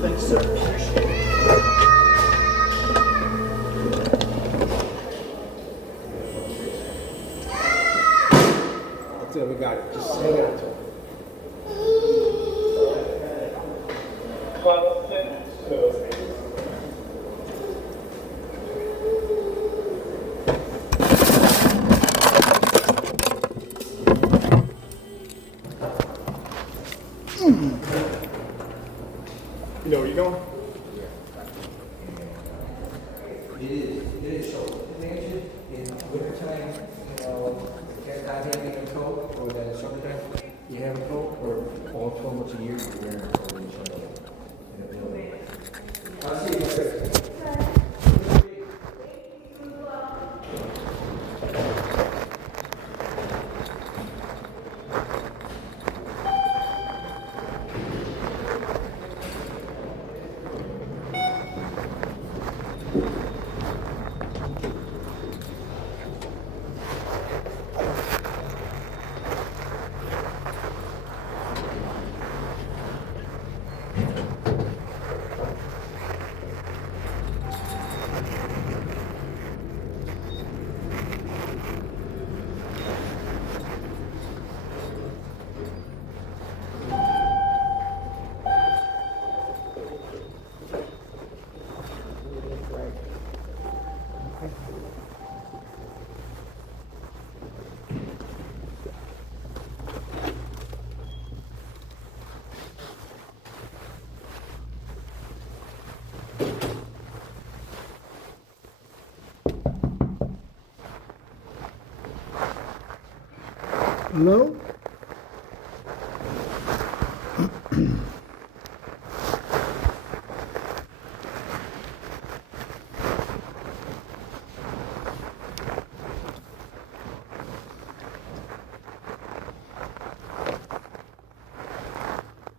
Thanks, sir. Appreciate it. That's it, we got it. Just hang on to it. You know where you're going? It is so. Imagine in wintertime, you know, not having a coat, or then in summertime, you have a coat, or all 12 months a year, you're wearing a coat in the building. I'll see you later. Hello?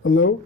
Hello?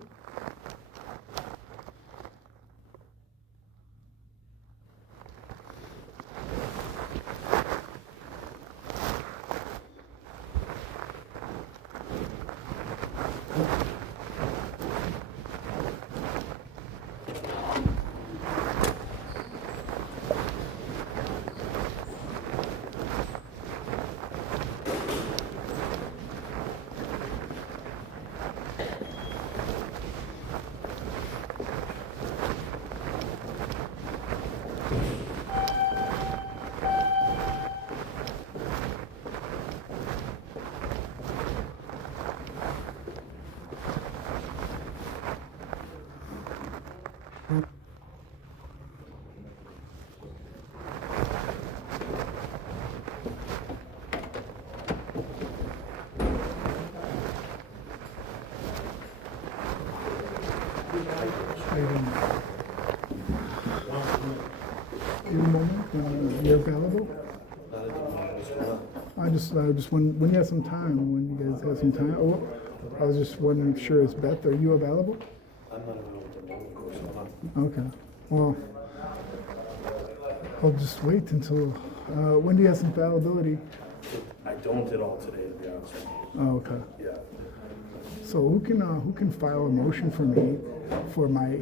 You're available? I just when you have some time, when you guys have some time. Oh, I was just wondering, sure, is Beth, are you available? I'm not available, of course I'm not. Okay. Well, I'll just wait until. When do you have some availability? I don't at all today, to be honest with you. Oh, okay. Yeah. So who can file a motion for me for my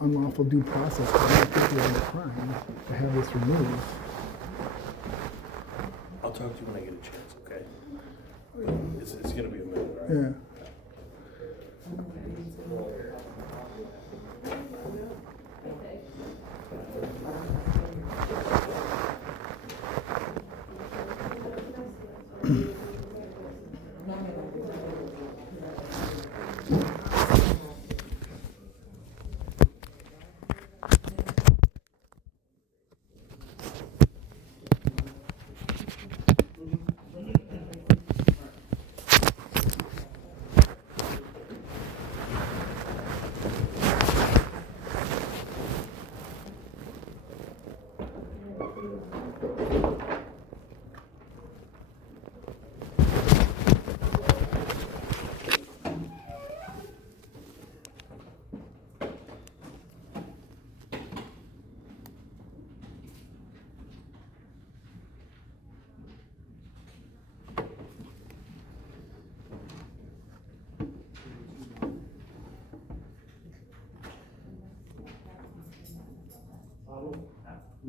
unlawful due process? I don't think it was a crime to have this removed. I'll talk to you when I get a chance, okay? It's going to be a minute, right? Yeah.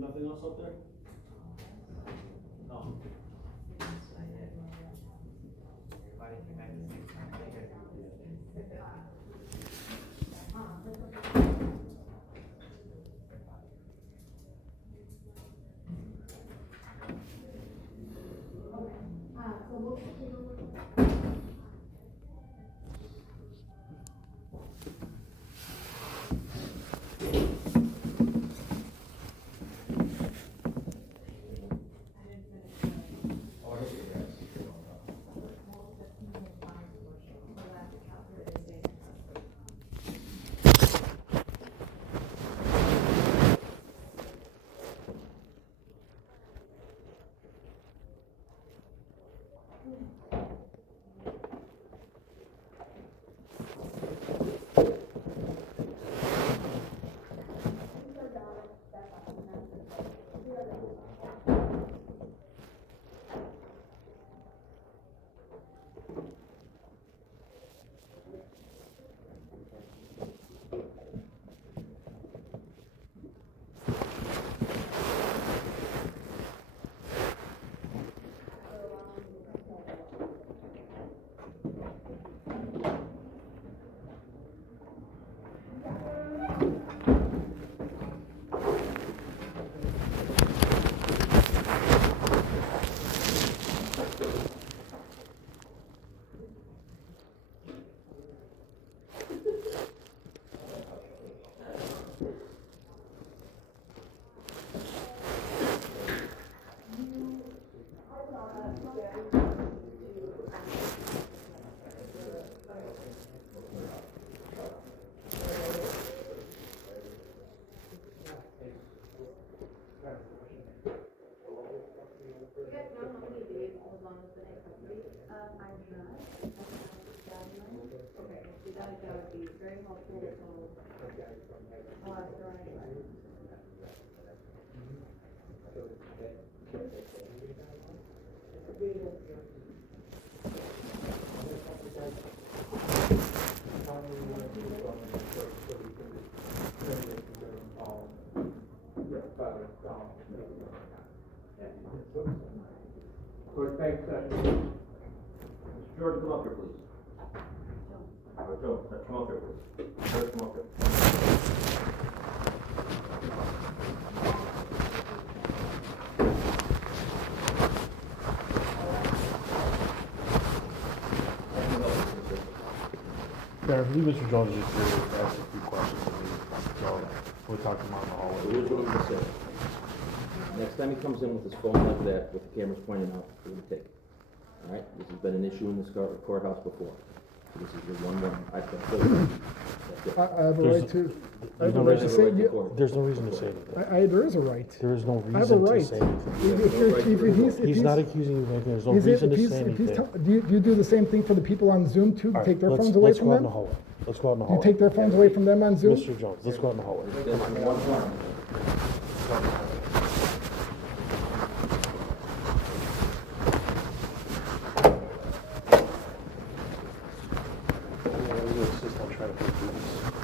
nothing else up there? No. Court bank session. Mr. Jordan, come up here, please. Joe, come up here, please. George, come up here. Yeah, I believe Mr. Jones is here to ask a few questions of me, so we'll talk to him on the So hallway. here's what I'm gonna say. Next time he comes in with his phone like that, with the cameras pointing out, we're gonna take it. All right? This has been an issue in this courthouse before. So this is your one. I've been told. That's it. I have a right to. I have a You right have to a say. right to You, court. There's no reason to say anything. there is a right. There is no I have a reason to right. say anything. If He's not accusing you of anything. There's no He's- reason if to he's- say if he's anything. tell- do you do the same thing for the people on Zoom too? All right, Take their let's- phones away let's from go out in them? the hallway. Let's go out in the You hallway. take their phones away from them on Zoom? Mr. Jones, let's go out in the hallway. That's one time.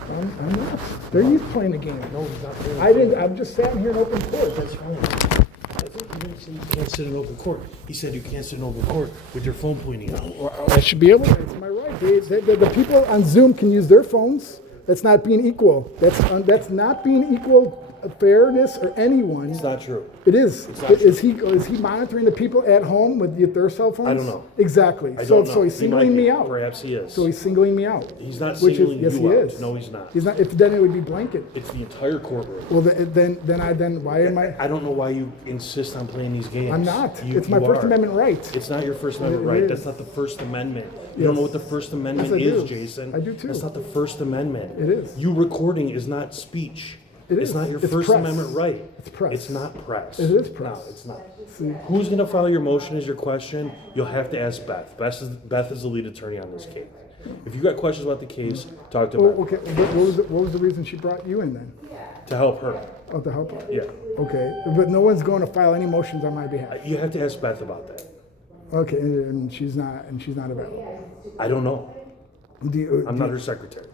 I'm not. They're used playing the game. No, he's not playing. I didn't. I'm just sat here in open court. That's fine. He didn't say you can't sit in open court. He said you can't sit in open court with your phone pointing out. I should be able to. It's my right. The people on Zoom can use their phones. That's not being equal. That's not being equal fairness or anyone. It's not true. It is. not Is he monitoring the people at home with their cell phones? I don't know. Exactly. I So don't know. he's He might singling be. me out. Perhaps he is. So he's singling me out. He's not Which singling yes, you he out. is. No, he's not. He's not. If then it would be blanket. It's the entire courtroom. Well, then why am I? I don't know why you insist on playing these games. I'm not. You- It's my you First are. Amendment right. It's not your First Amendment It right. is. That's not the First Amendment. You Yes. don't know what the First Amendment Yes, I is, do. Jason. I do too. That's not the First Amendment. It is. You recording is not speech. It It's is. not your It's First press. Amendment right. It's press. It's not press. It is press. No, it's not. See, Who's going to file your motion is your question. You'll have to ask Beth. Beth is the lead attorney on this case. If you got questions about the case, talk to oh, Beth okay. What was the reason she brought you in then? to help her. Oh, to help her. Yeah. Okay, but no one's going to file any motions on my behalf. You have to ask Beth about that. Okay, and she's not available. I don't know. Do you, I'm not her secretary.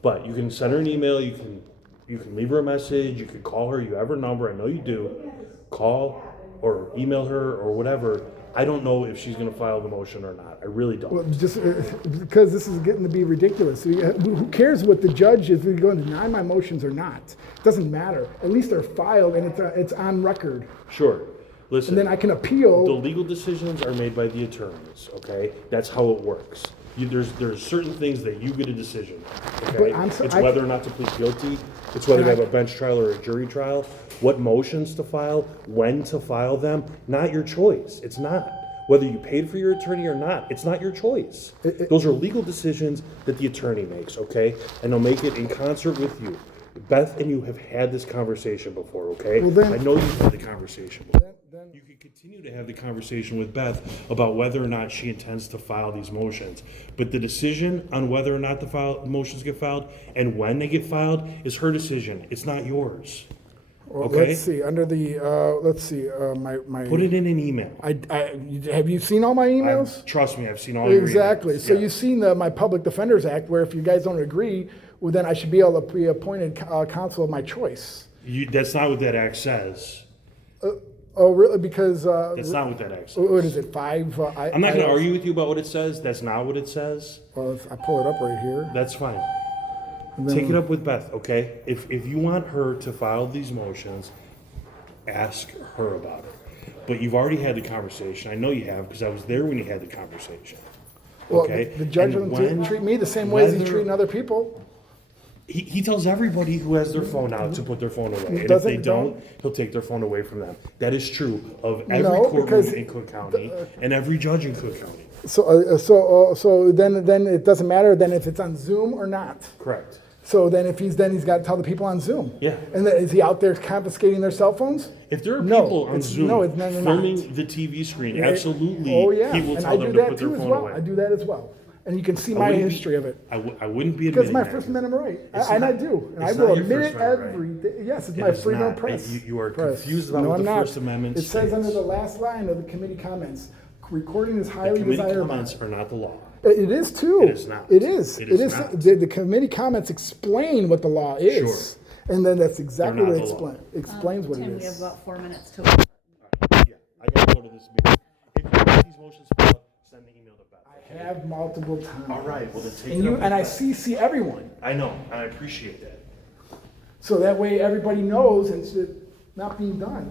But you can send her an email. You You can leave her a message, you can call her, you have her number, I know you do. Call or email her or whatever. I don't know if she's gonna file the motion or not. I really don't. Well, just because this is getting to be ridiculous. So who cares what the judge is going to deny my motions or not? It doesn't matter. At least they're filed and it's on record. Sure. Listen. And then I can appeal. The legal decisions are made by the attorneys, okay? That's how it works. There's certain things that you get a decision, okay? It's whether or not to plead guilty. It's whether to have a bench trial or a jury trial. What motions to file, when to file them, not your choice. It's not. Whether you paid for your attorney or not, it's not your choice. Those are legal decisions that the attorney makes, okay? And they'll make it in concert with you. Beth and you have had this conversation before, okay? Well, then, I know you've had the conversation with her. You can continue to have the conversation with Beth about whether or not she intends to file these motions. But the decision on whether or not the motions get filed and when they get filed is her decision. It's not yours. well, Okay? let's see. Under the my Put it in an email. have you seen all my emails? Trust me, I've seen all your Exactly. emails. So Yeah. you've seen my Public Defenders Act, where if you guys don't agree, well, then I should be able to be appointed counsel of my choice. That's not what that act says. Oh, really? Because That's not what that act says. what is it? 5? I'm not going to argue with you about what it says. That's not what it says. Well, I pull it up right here. That's fine. And then- Take it up with Beth, okay? If you want her to file these motions, ask her about it. But you've already had the conversation. I know you have because I was there when you had the conversation. Well, Okay? the judge And doesn't when- treat me the same way as he's whether- treating other people. He tells everybody who has their phone out to put their phone away. And if Doesn't- they don't- don't, he'll take their phone away from them. That is true of every No, courtroom because in Cook County and every judge in Cook County. So then it doesn't matter then if it's on Zoom or not. Correct. So then he's got to tell the people on Zoom. Yeah. And then is he out there confiscating their cell phones? If there are No, people on it's- Zoom no, it's- no, they're filming not. the TV screen, absolutely, Oh yeah. he will And tell I them do to that put their too as phone well. away. I do that as well. And you can see I my wouldn't be- history of it. I wouldn't be Because admitting my that. First Amendment right. It's And I not- do. And I it's will not your admit First it Amendment every right. day. Yes, it's It my is freedom not. of press. You are Press. confused about No, what I'm the not. First Amendment It says under states. the last line of the committee comments, recording is The highly committee desirable. comments are not the law. It is too. It is not. It is. It It is is. not. The committee comments explain what the law is. Sure. And then that's exactly They're what not it the law. explains what it Tim, we have is. about 4 minutes to. Yeah, I gotta go to this meeting. If you want these motions filed, send the email to Beth. I have multiple times. All right, well then take And it up with I Beth. CC everyone. I know, and I appreciate that. So that way everybody knows and it's not being done.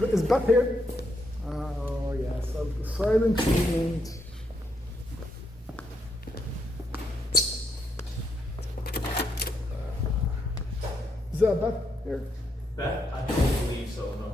Is Beth here? Oh, yes. Silent treatment. Is Beth here? Beth, I don't believe so, no.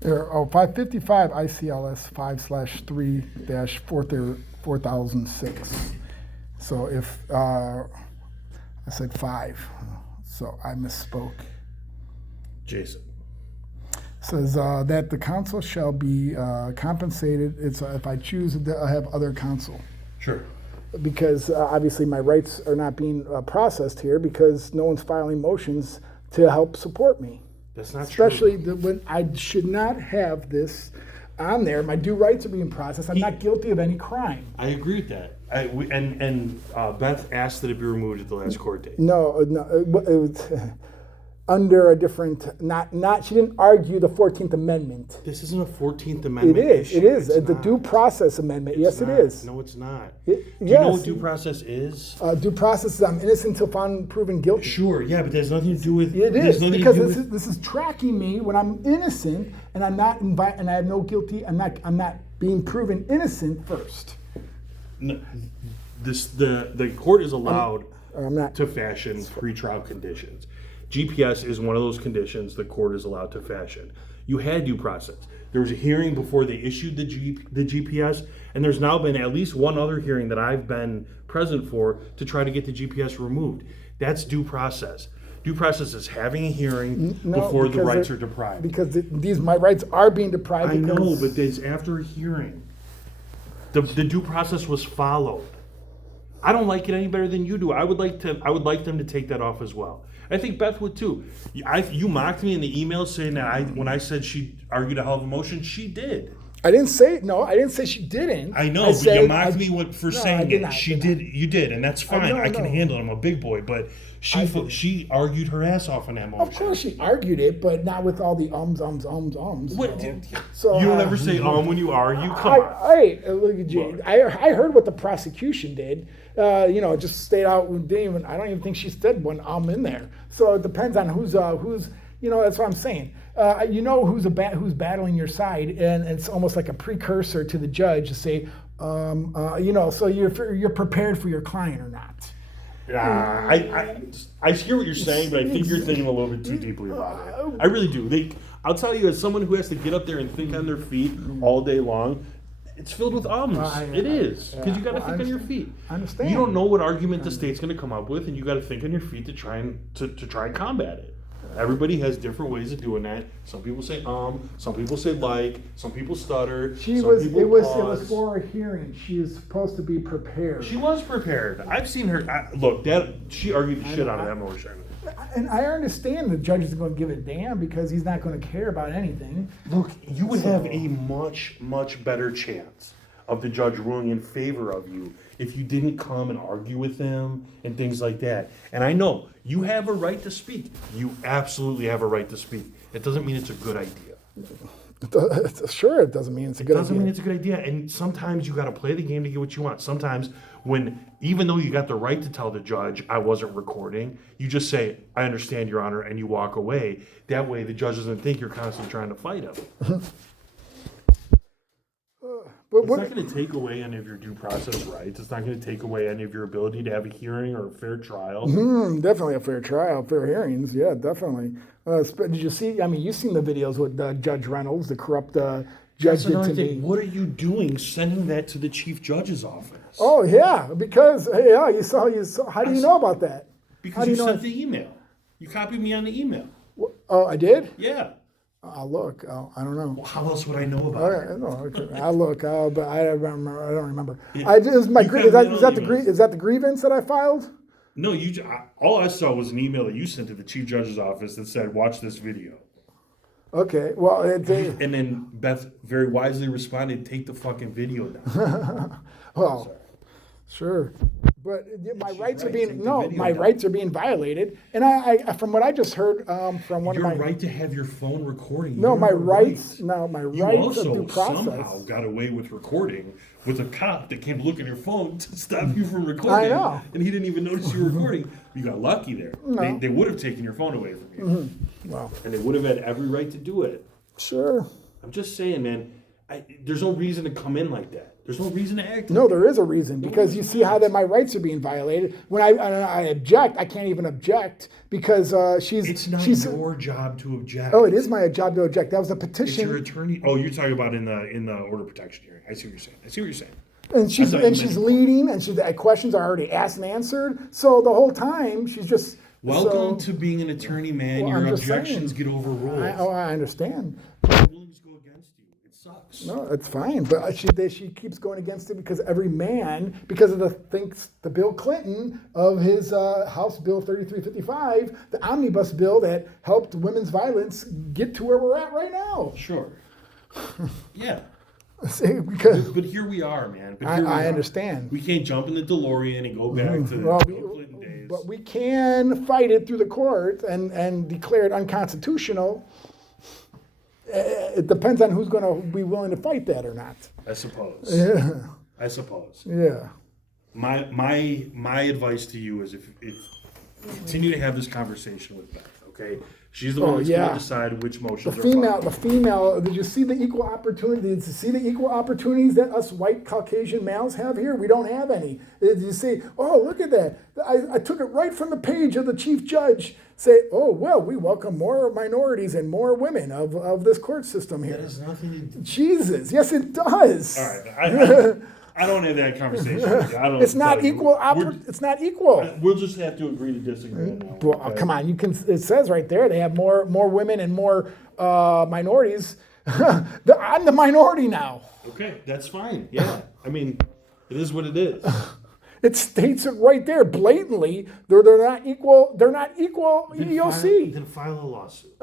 There, 555 ICLS 5/3-4006. So if, I said 5, so I misspoke. Jason. Says that the counsel shall be compensated if I choose to have other counsel. Sure. Because obviously my rights are not being processed here because no one's filing motions to help support me. That's not Especially true. when I should not have this on there. My due rights are being processed. I'm not guilty of any crime. I agree with that. Beth asked that it be removed at the last court date. No, it was under a different, she didn't argue the 14th Amendment. This isn't a 14th Amendment issue. It is. It's The not. due process amendment. It's Yes, not. it is. No, it's not. Do you know what due process is? Due process is I'm innocent until found proven guilty. Sure, yeah, but there's nothing to do with It there's is nothing because to do this is tracking me when I'm innocent and I'm not and I have no guilty. I'm not being proven innocent first. The court is allowed I'm not. to fashion pretrial conditions. GPS is one of those conditions the court is allowed to fashion. You had due process. There was a hearing before they issued the GPS, and there's now been at least one other hearing that I've been present for to try to get the GPS removed. That's due process. Due process is having a hearing before the rights are deprived. Because my rights are being deprived. I know, but it's after a hearing. The due process was followed. I don't like it any better than you do. I would like them to take that off as well. I think Beth would too. You mocked me in the email saying that when I said she argued a hell of a motion, she did. I didn't say she didn't. I know, but you mocked me for saying it. She did. You did, and that's fine. I can handle it. I'm a big boy, but she argued her ass off on that motion. Of course she argued it, but not with all the ums. What? So You don't ever say when you argue. Come on. Look at you. I heard what the prosecution did. Just stayed out. I don't even think she said one in there. So it depends on who's. That's what I'm saying. Who's battling your side, and it's almost like a precursor to the judge to say, so you're prepared for your client or not. I hear what you're saying, but I think you're thinking a little bit too deeply about it. I really do. I'll tell you, as someone who has to get up there and think on their feet all day long, it's filled with ums. It is, because you got to think on your feet. I understand. You don't know what argument the state's going to come up with, and you got to think on your feet to try and combat it. Everybody has different ways of doing that. Some people say some people say some people stutter. It was for a hearing. She is supposed to be prepared. She was prepared. I've seen her. She argued the shit out of that motion. And I understand the judge isn't going to give a damn because he's not going to care about anything. Look, you would have a much, much better chance of the judge ruling in favor of you if you didn't come and argue with them and things like that. And I know you have a right to speak. You absolutely have a right to speak. It doesn't mean it's a good idea. Sure, it doesn't mean it's a good idea. It doesn't mean it's a good idea. And sometimes you got to play the game to get what you want. Sometimes even though you got the right to tell the judge, I wasn't recording, you just say, I understand, Your Honor, and you walk away. That way the judge doesn't think you're constantly trying to fight him. It's not going to take away any of your due process rights. It's not going to take away any of your ability to have a hearing or a fair trial. Definitely a fair trial, fair hearings. Yeah, definitely. Did you see? I mean, you've seen the videos with Judge Reynolds, the corrupt judge did to me. What are you doing sending that to the chief judge's office? Oh yeah, because you saw. How do you know about that? Because you sent the email. You copied me on the email. Oh, I did? Yeah. I'll look. I don't know. Well, how else would I know about it? I'll look. But I don't remember. Yeah. Is that the grievance that I filed? No, all I saw was an email that you sent to the chief judge's office that said, "Watch this video." Okay. Well, and then Beth very wisely responded, "Take the fucking video down." Well, sure. But my rights are being violated, and I from what I just heard from one of my your right to have your phone recording. No, my rights. Right. No, my you rights of due also process. somehow got away with recording with a cop that came to look at your phone to stop you from recording. I know. And he didn't even notice you were recording. You got lucky there. No. They would have taken your phone away from you. Mm-hmm. Wow. And they would have had every right to do it. Sure. I'm just saying, man. There's no reason to come in like that. There's no reason to act. No, there is a reason, because you see how that my rights are being violated. When I object, I can't even object because she's. It's not your job to object. Oh, it is my job to object. That was a petition. It's your attorney. Oh, you're talking about in the order protection hearing. I see what you're saying. And she's leading, and the questions are already asked and answered. So the whole time she's just Welcome So- to being an attorney, man. Well, Your I'm just objections saying. get overruled. I understand. Rulings go against you. It sucks. No, it's fine, but she keeps going against it because every man, because of the Bill Clinton of his House Bill 3355, the omnibus bill that helped women's violence get to where we're at right now. Sure. Yeah. See, because But here we are, man. But here we I are. understand. We can't jump in the DeLorean and go back to the Well, Bill Clinton days. but we can fight it through the court and declare it unconstitutional. It depends on who's going to be willing to fight that or not. I suppose. Yeah, I suppose. yeah. My advice to you is if continue to have this conversation with Beth, okay? She's the one that's going to decide which motions The are female. Did you see the equal opportunity? Did you see the equal opportunities that us white Caucasian males have here? We don't have any. Did you see? Oh, look at that! I took it right from the page of the chief judge. Say, oh well, we welcome more minorities and more women of this court system here. That has nothing to do. Jesus, yes, it does. All right, I don't have that conversation with you. I don't. It's not tell you. equal. We're- It's not equal. We'll just have to agree to disagree on that one, Well, okay? come on, you can. It says right there they have more women and more minorities. I'm the minority now. Okay, that's fine. Yeah, I mean, it is what it is. It states it right there blatantly. They're not equal. They're not equal EEOC. Then file a lawsuit.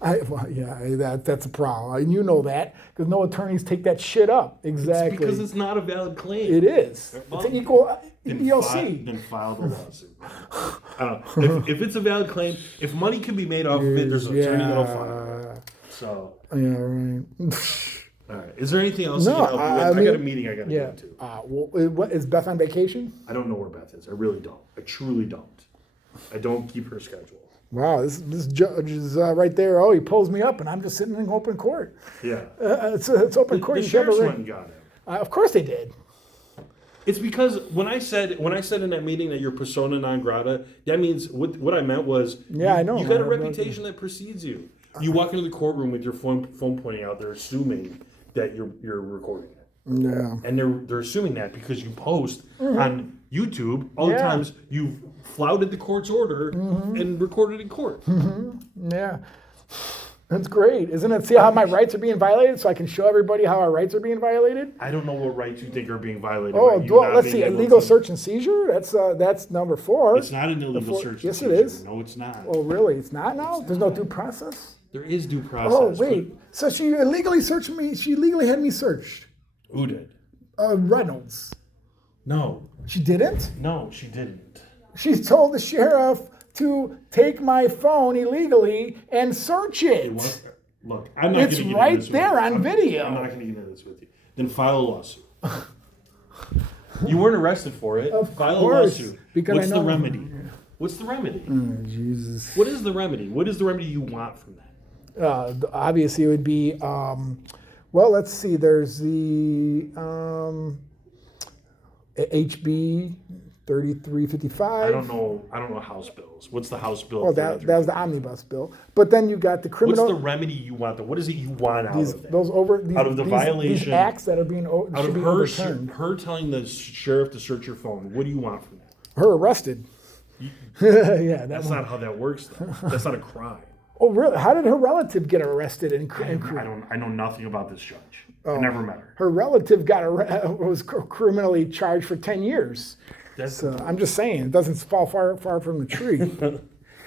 That's a problem. And you know that because no attorneys take that shit up. Exactly. It's because it's not a valid claim. It is. Well, It's an equal Then EEOC. then file the lawsuit. I don't know. If it's a valid claim, if money can be made off of it, there's an attorney that'll file it. So, Yeah, right. all right. Is there anything else No, I can help you with? I I got a mean, meeting I got to Yeah. go to. What is Beth on vacation? I don't know where Beth is. I really don't. I truly don't. I don't keep her schedule. Wow, this judge is right there. Oh, he pulls me up, and I'm just sitting in open court. Yeah. It's open court. The You should have a sheriff's ring. went and got him. Of course they did. It's because when I said in that meeting that you're persona non grata, that means what I meant was Yeah, I know. you got a I know. reputation that precedes you. You walk into the courtroom with your phone pointing out, they're assuming that you're recording it. Yeah. And they're assuming that because you post on YouTube all the Yeah. times you've flouted the court's order and recorded in court. Yeah. That's great, isn't it? See how my rights are being violated, so I can show everybody how our rights are being violated. I don't know what rights you think are being violated. Oh, by you well, not let's being see. able Illegal to- search and seizure. That's number 4. It's not an illegal search. and Yes, it seizure. is. No, it's not. Oh, really? It's not now. There's no due process. There is due process. Oh, wait. So she illegally searched me. She illegally had me searched. Who did? Reynolds. No, She didn't. no, she didn't. She told the sheriff to take my phone illegally and search it. Look, I'm not It's going to get right into this with there you. on video. I'm not going to get into this with you. Then file a lawsuit. You weren't arrested for it. Of File course, a lawsuit. because What's I the know- remedy? What's the remedy? Jesus. What is the remedy? What is the remedy you want from that? Obviously, it would be. Well, let's see. There's the HB 3355. I don't know House bills. What's the House bill? Oh, that was the omnibus bill. But then you got the What's criminal. the remedy you want? What is it you want out these of that? those over these, Out of the these, violation- these acts that are being out should of be her overturned. her telling the sheriff to search your phone, what do you want from that? Her arrested. Yeah, That's not how that works, though. That's not a crime. Oh, really? How did her relative get arrested and I know nothing about this judge. I never met her. her relative was criminally charged for 10 years. That's So I'm just saying, it doesn't fall far from the tree. all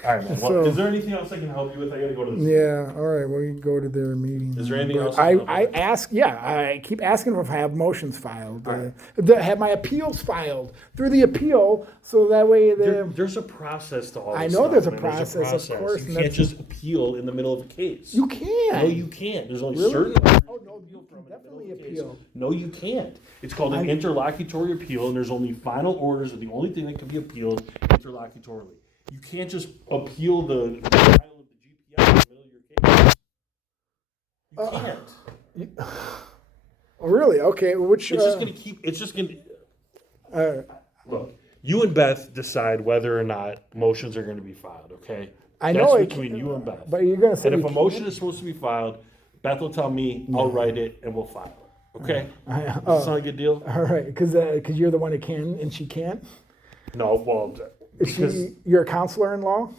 right, man. Well, so- is there anything else I can help you with? I gotta go to this. Yeah, all right, well, you can go to their meeting. Is there anything But else I can help I you with? ask, I keep asking if I have motions filed, have my appeals filed through the appeal, so that way There's a process to all this I know stuff, there's a man. process, of course, You and can't that's- just appeal in the middle of a case. you can. No, you can't. There's only Really? certain. Oh, no, you can definitely appeal. No, you can't. It's called an interlocutory appeal, and there's only final orders are the only thing that can be appealed interlocutorily. You can't just appeal the denial of the GPS in the middle of your case. You can't. Oh, really? Okay, which, It's just gonna keep. It's just gonna. Look, you and Beth decide whether or not motions are going to be filed. Okay. I know That's it between can- you and Beth. but you're gonna say And if you a motion is supposed to be filed, Beth will tell me. I'll write it, and we'll file it. Okay. Does that sound like a good deal? all right, because you're the one that can and she can't? No. Well, Is you're a counselor-in-law?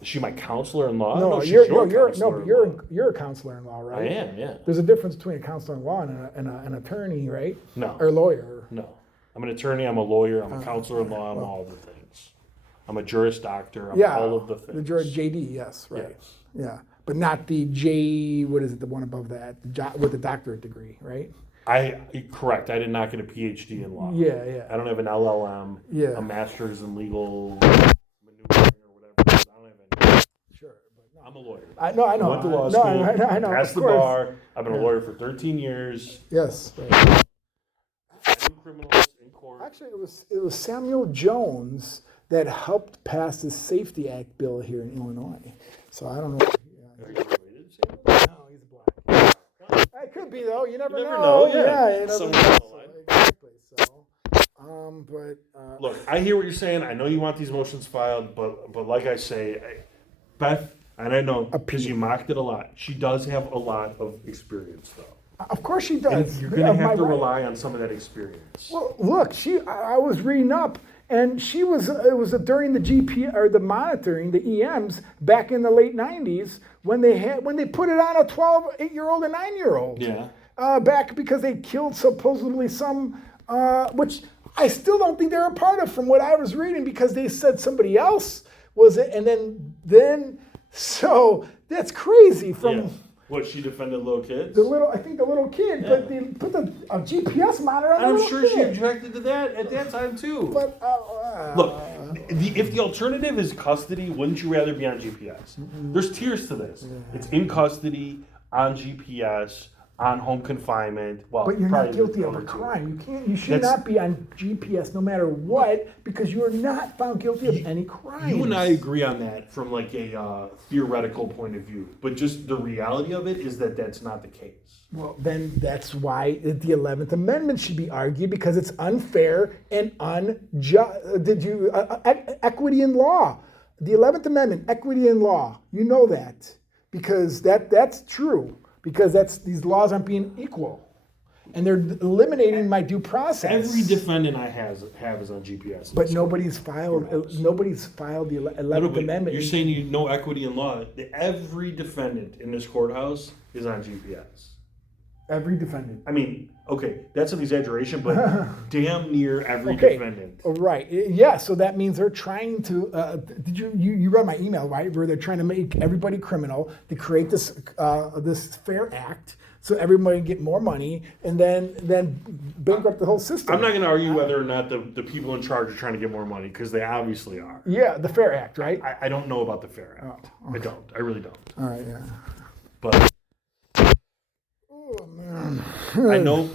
Is she my counselor-in-law? No, she's you're your you're counselor-in-law. you're a counselor-in-law, I right? am, yeah. There's a difference between a counselor-in-law and an attorney, right? No. Or lawyer. No. I'm an attorney, I'm a lawyer, I'm a counselor-in-law, I'm all the things. I'm a juris doctor, I'm Yeah, all of the things. the George JD, yes, right. Yes. Yeah, but not the J. What is it? The one above that, with the doctorate degree, right? Correct, I did not get a PhD in law. Yeah, yeah. I don't have an LLM, Yeah. a master's in legal maneuvering or whatever. I don't have any. Sure, but no. I'm a lawyer. I know. I went to law No, school, I know. passed Of the course. bar. I've been a lawyer for 13 years. Yes. Right. Two criminals in court. Actually, it was Samuel Jones that helped pass the Safety Act bill here in Illinois. So I don't know. Are you related, Sam? No, he's black. It could be though. You never You never know. know, yeah. you never Somewhere know. down the line. Exactly. So, but Look, I hear what you're saying. I know you want these motions filed, but like I say, Beth, and I know because you mocked it a lot. She does have a lot of experience, though. of course she And does. you're going to Am I have to right? rely on some of that experience. Well, look, I was reading up, and it was during the GP or the monitoring, the EMs back in the late '90s when they put it on a 8-year-old and 9-year-old. Yeah. Back because they killed supposedly some, which I still don't think they're a part of from what I was reading because they said somebody else was it, and then so that's crazy from. Yeah. What, she defended little kids? I think the little kid, but they put a GPS monitor on the I'm little sure kid. she objected to that at that time, too. But, Look, if the alternative is custody, wouldn't you rather be on GPS? There's tiers to this. It's in custody, on GPS, on home confinement. Well, But you're not probably guilty of a other two. crime. You should That's- not be on GPS no matter what because you are not found guilty of any crime. You and I agree on that from like a theoretical point of view, but just the reality of it is that that's not the case. Well, then that's why the 11th Amendment should be argued because it's unfair and unjust. Equity in law. The 11th Amendment, equity in law. You know that because that's true because these laws aren't being equal. And they're eliminating my due process. Every defendant I have is on GPS. But nobody's filed the 11th Amendment. You're saying you know equity in law. Every defendant in this courthouse is on GPS. Every defendant. I mean, okay, that's an exaggeration, but damn near every Okay. defendant. Right. Yeah. So that means they're trying to. Did you read my email, right? Where they're trying to make everybody criminal to create this fair act, so everybody can get more money, and then bankrupt the whole system. I'm not going to argue whether or not the people in charge are trying to get more money, because they obviously are. Yeah, the Fair Act, right? I don't know about the Fair Act. I don't. I really don't. All right. Yeah. But Oh man.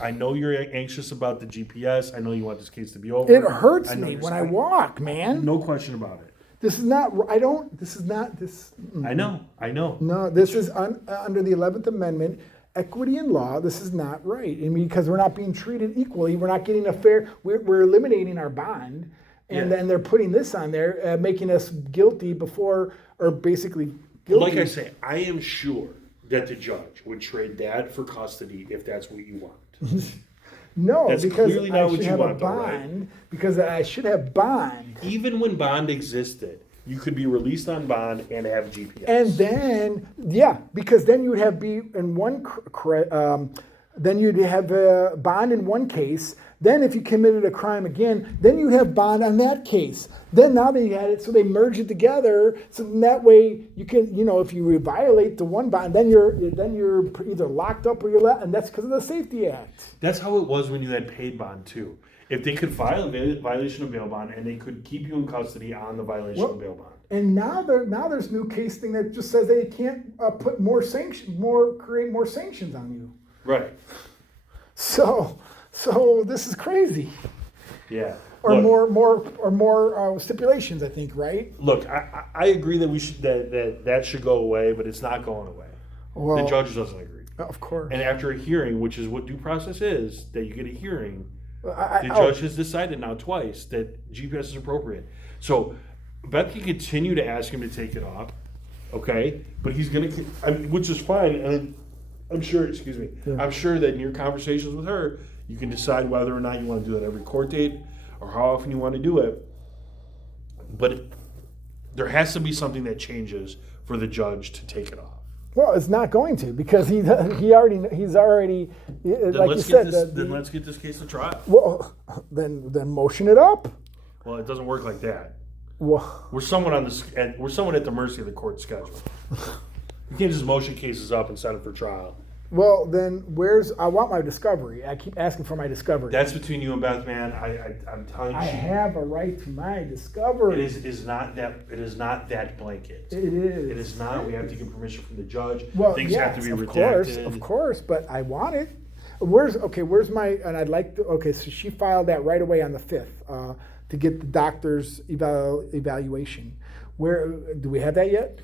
I know you're anxious about the GPS. I know you want this case to be over. It hurts know me you're when I scared. walk, man. No question about it. This is not. I don't. This is not. This. I know. No, this is under the 11th Amendment, equity in law. This is not right. I mean, because we're not being treated equally. We're not getting a fair. We're eliminating our bond, and then they're putting this on there, making us guilty before, or basically guilty. Like I say, I am sure that the judge would trade that for custody if that's what you want. No, That's because clearly not I what should you have want, a though, right? bond. Because I should have bond. Even when bond existed, you could be released on bond and have GPS. And then, because then you would have then you'd have a bond in one case. Then if you committed a crime again, then you have bond on that case. Then now they had it, so they merge it together. So in that way you can, if you violate the one bond, then you're either locked up or you're let, and that's because of the Safety Act. That's how it was when you had paid bond too. If they could file a violation of bail bond and they could keep you in custody on the violation of bail bond. And now there's new case thing that just says they can't put create more sanctions on you. Right. So this is crazy. Yeah. Or Look, more stipulations, I think, right? Look, I agree that we should that should go away, but it's not going away. Well, The judge doesn't agree. of course. And after a hearing, which is what due process is, that you get a hearing, I- the judge has decided now twice that GPS is appropriate. So Beth can continue to ask him to take it off, okay? But he's going to, which is fine. And I'm sure, I'm sure that in your conversations with her, you can decide whether or not you want to do that every court date or how often you want to do it. but there has to be something that changes for the judge to take it off. Well, it's not going to, because he's already Then like you let's said. let's get this case to trial. Well, then motion it up. Well, it doesn't work like that. Well, We're somewhat at the mercy of the court schedule. You can't just motion cases up and set them for trial. well, then I want my discovery. I keep asking for my discovery. That's between you and Beth, man. I'm telling you, I have a right to my discovery. it is not that blanket. It is. It is not. We have to get permission from the judge. Well, Things yes, have to be of redacted. course, but I want it. Where's my, and I'd like to, okay, so she filed that right away on the 5th to get the doctor's evaluation. Where, do we have that yet?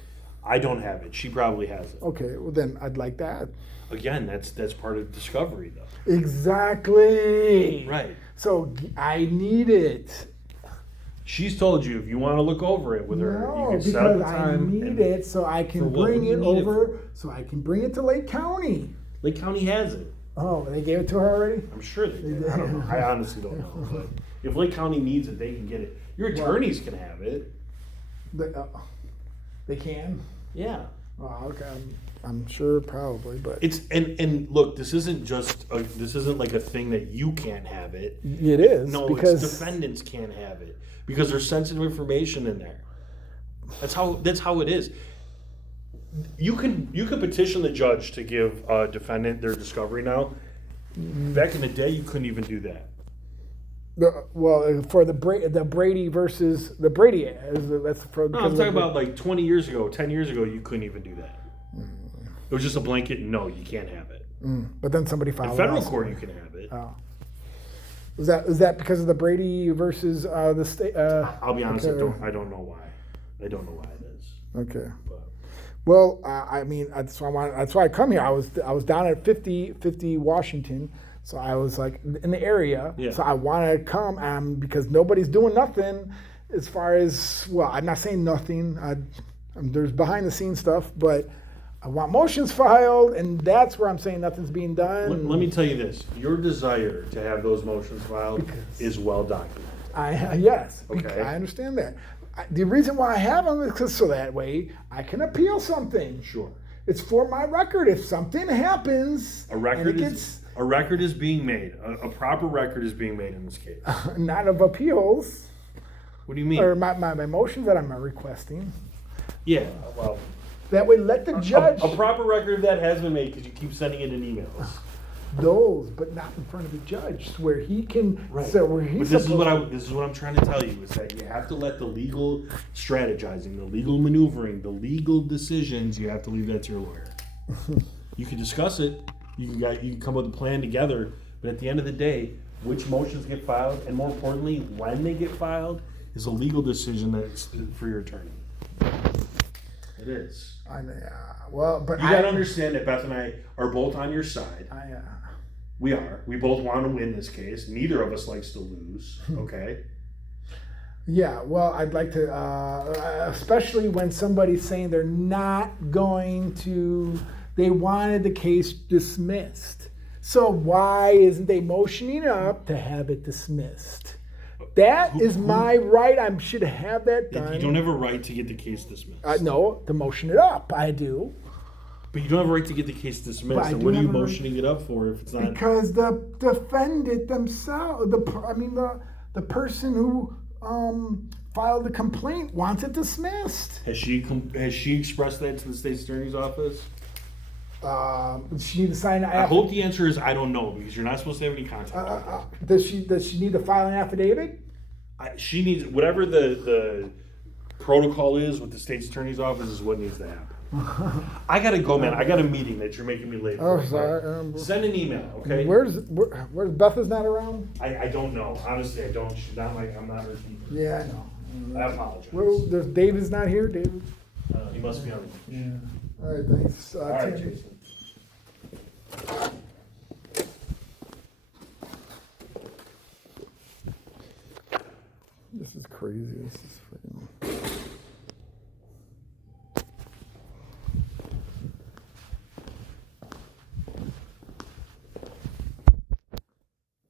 I don't have it. She probably has it. Okay, well then I'd like that. Again, that's part of discovery, though. Exactly. Right. So I need it. She's told you if you want to look over it with her, No, you can set up because a I time. need and- it so I can For what? bring What do you it need it over, so I can bring it to Lake County. Lake County has it. Oh, they gave it to her already? I'm sure they did. I don't know. I honestly don't know. But if Lake County needs it, they can get it. Your attorneys can have it. They can? Yeah. Oh, okay. I'm sure probably, but It's and look, this isn't like a thing that you can't have it. it is No, because it's defendants can't have it because there's sensitive information in there. That's how it is. You can petition the judge to give a defendant their discovery now. Back in the day, you couldn't even do that. for the Brady versus the Brady, that's for. No, I'm talking about like 20 years ago, 10 years ago, you couldn't even do that. It was just a blanket. No, you can't have it. But then somebody filed. In federal a lawsuit. court, you can have it. Oh. Is that because of the Brady versus the state? I'll be honest, okay. I don't know why. I don't know why it is. Okay. But Well, I mean, that's why I come here. I was down at 50 Washington, so I was like in the area. Yeah. So I wanted to come because nobody's doing nothing as far as, well, I'm not saying nothing. There's behind the scenes stuff, but I want motions filed, and that's where I'm saying nothing's being done. let me tell you this: your desire to have those motions filed is well documented. Yes, Okay. I understand that. The reason why I have them is 'cause so that way I can appeal something. Sure. It's for my record. If something happens, A record and it is being made. A proper record is being made in this case. not of appeals, What do you mean? or my motions that I'm requesting. Yeah. Well, That way, let the judge a proper record of that has been made because you keep sending it in emails. those, but not in front of the judge, where he can. Right. So where he's But this is what I'm trying to tell you is that you have to let the legal strategizing, the legal maneuvering, the legal decisions. You have to leave that to your lawyer. You can discuss it. You can come up with a plan together. But at the end of the day, which motions get filed, and more importantly, when they get filed, is a legal decision that's for your attorney. It is. I mean, well, but You gotta understand that Beth and I are both on your side. We are. We both want to win this case. Neither of us likes to lose. Okay. Yeah, well, I'd like to, especially when somebody's saying they're not going to, they wanted the case dismissed. So why isn't they motioning up to have it dismissed? That is my right. I should have that done. You don't have a right to get the case dismissed. No, to motion it up. I do. But you don't have a right to get the case dismissed. But I And do what are you have a right- motioning it up for if it's not? Because the defendant themselves, the person who filed the complaint wants it dismissed. Has she expressed that to the state's attorney's office? She decided. I hope the answer is I don't know because you're not supposed to have any contact. Does she need to file an affidavit? She needs whatever the protocol is with the state's attorney's office is what needs to happen. I gotta go, man. I got a meeting that you're making me late for. Oh, sorry. Send an email, okay? Where's Beth is not around? I don't know. Honestly, I don't. She's not like I'm not her keeper. Yeah, I know. I apologize. Well, there's David's not here. David. He must be on the Yeah. All right, thanks. All right, Tim. Jason. This is crazy. This is.